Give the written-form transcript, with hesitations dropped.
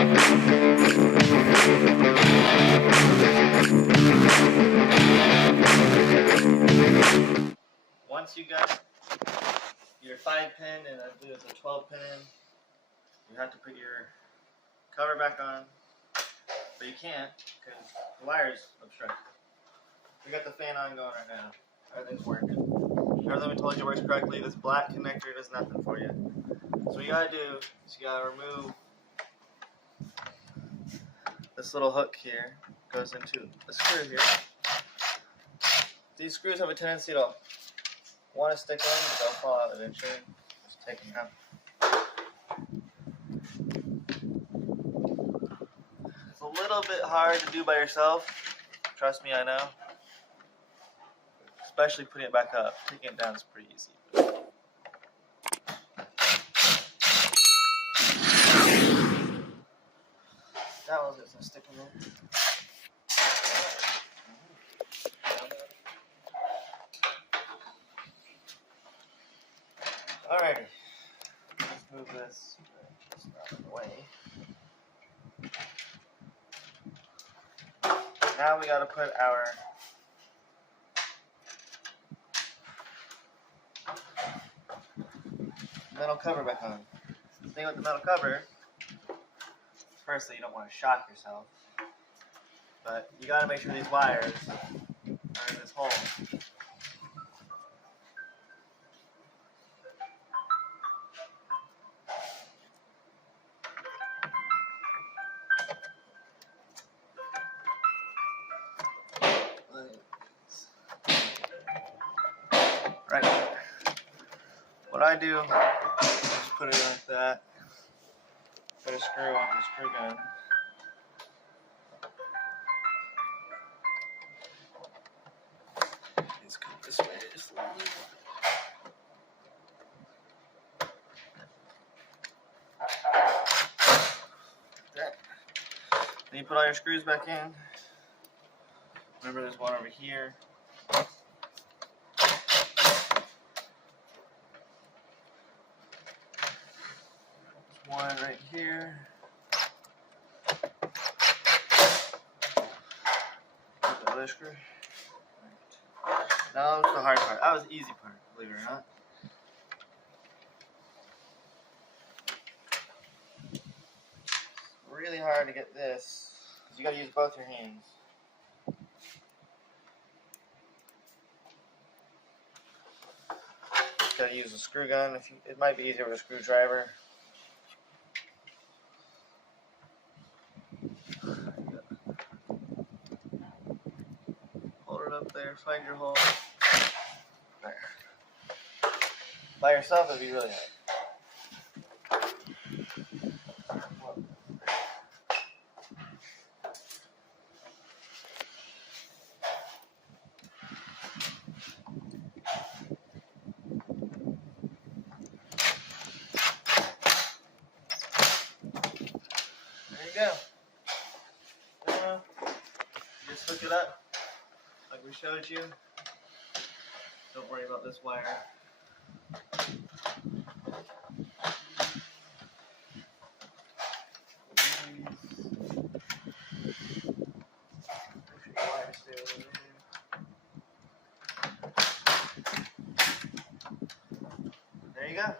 Once you got your 5-pin and I believe it's a 12-pin in, you have to put your cover back on, but you can't because the wire's obstructed. We got the fan on going right now. Everything's working. Everything we told you works correctly. This black connector does nothing for you. So what you gotta do is you gotta remove this little hook here. Goes into the screw here. These screws have a tendency to want to stick in, but they'll fall out eventually. Just take them out. It's a little bit hard to do by yourself. Trust me, I know. Especially putting it back up. Taking it down is pretty easy. That one's just gonna stick in there. Alrighty. Let's move this out of the way. Now we gotta put our metal cover back on. The thing with the metal cover, firstly, you don't want to shock yourself, but you gotta make sure these wires are in this hole. Right there. What I do is put it like that. Put a screw on the screw gun. Let's come this way just a little bit. That. Then you put all your screws back in. Remember, there's one over here. One right here. The other screw. Right. Now it's the hard part. That was the easy part, believe it or not. It's really hard to get this because you got to use both your hands. Just got to use a screw gun. It might be easier with a screwdriver. Up there, find your hole. There. By yourself, it'd be really hard. There you go. Now, just hook it up. Like we showed you. Don't worry about this wire. There you go.